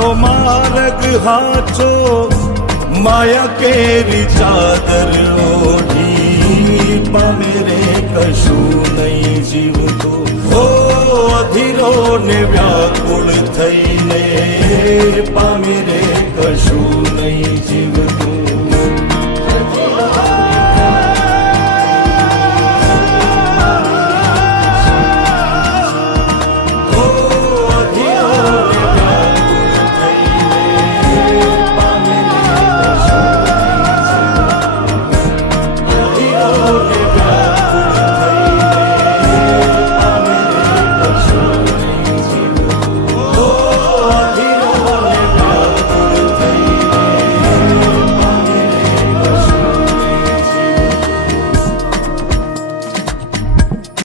તારો માર્ગ હાચો માયા કેરી ચાદર ઓઢી પામે રે કશું નહીં જીવતો ઓ અધીરો ને વ્યાકુળ થઈને પામે રે કશું નહીં જીવતો